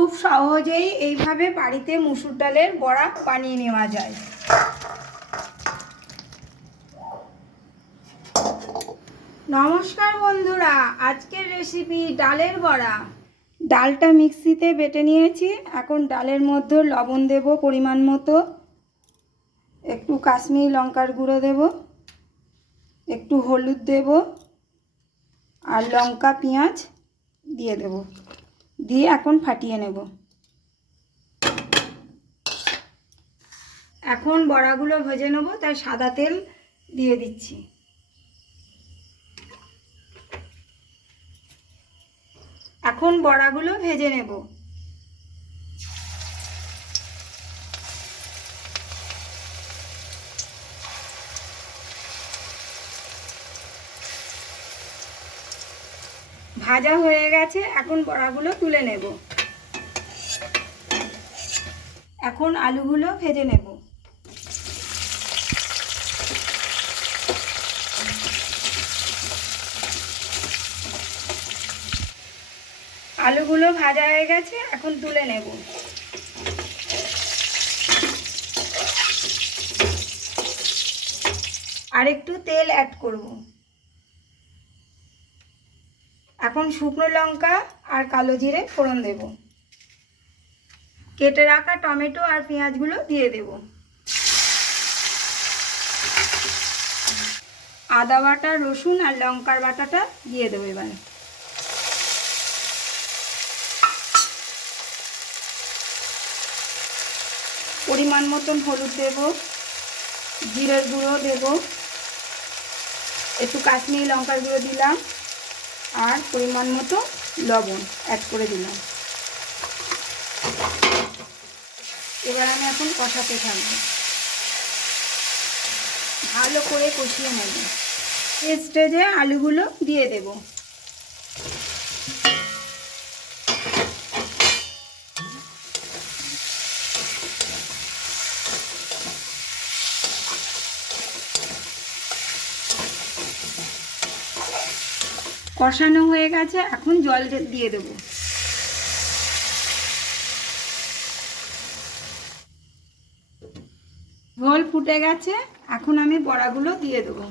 খুব সহজেই এইভাবে বাড়িতে মুসুর ডালের বড়া বানিয়ে নেওয়া যায়। নমস্কার বন্ধুরা, আজকের রেসিপি ডালের বড়া। ডালটা মিক্সিতে বেটে নিয়েছি। এখন ডালের মধ্যে লবণ দেব পরিমাণ মতো, একটু কাশ্মীরি লঙ্কার গুঁড়ো দেব, একটু হলুদ দেব আর লঙ্কা পেঁয়াজ দিয়ে দেব, দিয়ে এখন ফাটিয়ে নেব। এখন বড়াগুলো ভেজে নেব, তাই সাদা তেল দিয়ে দিচ্ছি। এখন বড়াগুলো ভেজে নেব। ভাজা হয়ে গেছে, এখন বড়াগুলো তুলে নেব। এখন আলুগুলো ভেজে নেব। আলুগুলো ভাজা হয়ে গেছে, এখন তুলে নেব। আর একটু তেল অ্যাড করব। এখন শুকনো লঙ্কা আর কালো জিরে ফোড়ন দেব। কেটে রাখা টমেটো আর পেঁয়াজগুলো দিয়ে দেব। আদা বাটা, রসুন আর লঙ্কার বাটাটা দিয়ে দেবো এবার। পরিমাণ মতন হলুদ দেব, জিরের গুঁড়ো দেব, একটু কাশ্মীরি লঙ্কার গুঁড়ো দিলাম আর পরিমাণ মতো লবণ অ্যাড করে দিলাম। এবার আমি এখন কষাতে থাকবো, ভালো করে কষিয়ে নেব। এই স্টেজে আলুগুলো দিয়ে দেব। কষানো হয়ে গেছে, এখন জল দিয়ে দেব। ঝোল ফুটে গেছে, এখন আমি বড়াগুলো দিয়ে দেবো।